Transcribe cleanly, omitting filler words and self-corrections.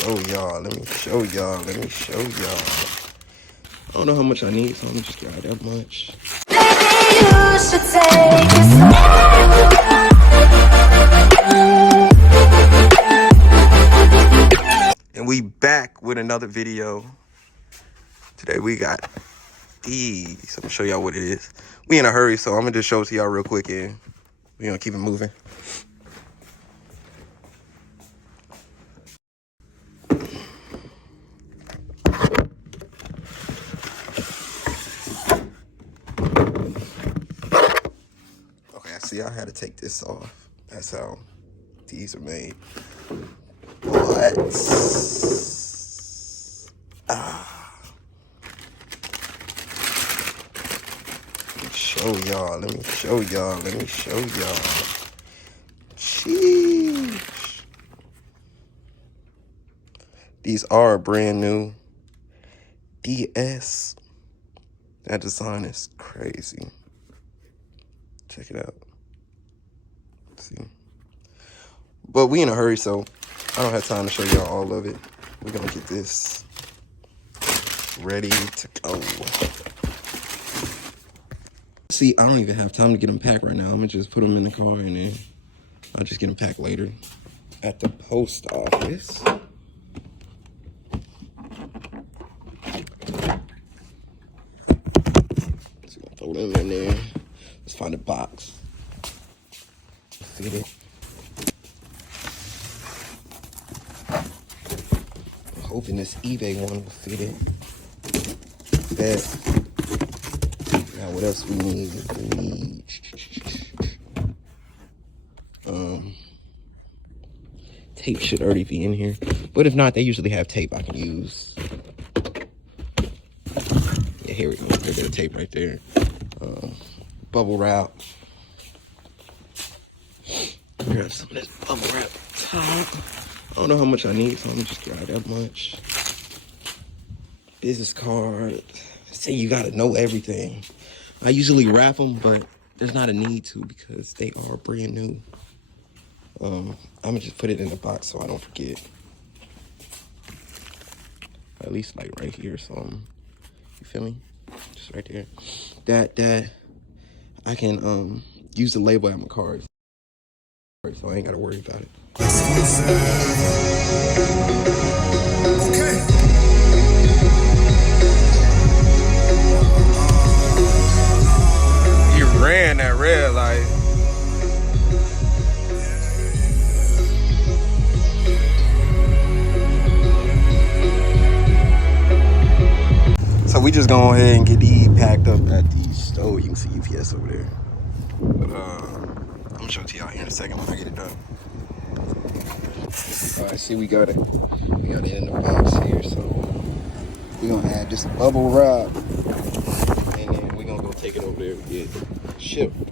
show y'all. Let me show y'all. Let me show y'all. I don't know how much I need, so I'm gonna just grab that much. Maybe you should take it. And we back with another video. Today we got these. I'm gonna show y'all what it is. We in a hurry, so I'm gonna just show it to y'all real quick and we're gonna keep it moving. Okay, I see I had to take this off. That's how these are made. But let me show y'all. Let me show y'all. Let me show y'all. Sheesh. These are brand new. DS. That design is crazy. Check it out. Let's see. But we in a hurry, so I don't have time to show y'all all of it. We're gonna get this ready to go. See, I don't even have time to get them packed right now. I'm gonna just put them in the car and then I'll just get them packed later at the post office. So throw them in there. Let's find a box. Fit it. I'm hoping this eBay one will fit it. Bet. Now what else we need? We need tape should already be in here. But if not, they usually have tape I can use. Yeah, here we go. There's a bit of tape right there. Bubble wrap. Grab some of this bubble wrap top. I don't know how much I need, so I'm gonna just grab that much. Business card. Say you gotta know everything. I usually wrap them, but there's not a need to because they are brand new. I'm gonna just put it in the box so I don't forget. At least like right here or something. You feel me? Just right there. That I can use the label on my cards, so I ain't gotta worry about it. Okay. You ran that red light. So we just go ahead and get these packed up at the store. You can see UPS over there. But I'm gonna show it to y'all here in a second when I get it done. Alright, see we got it in the box here, so we're gonna add this bubble wrap and then we're gonna go take it over there to get shipped.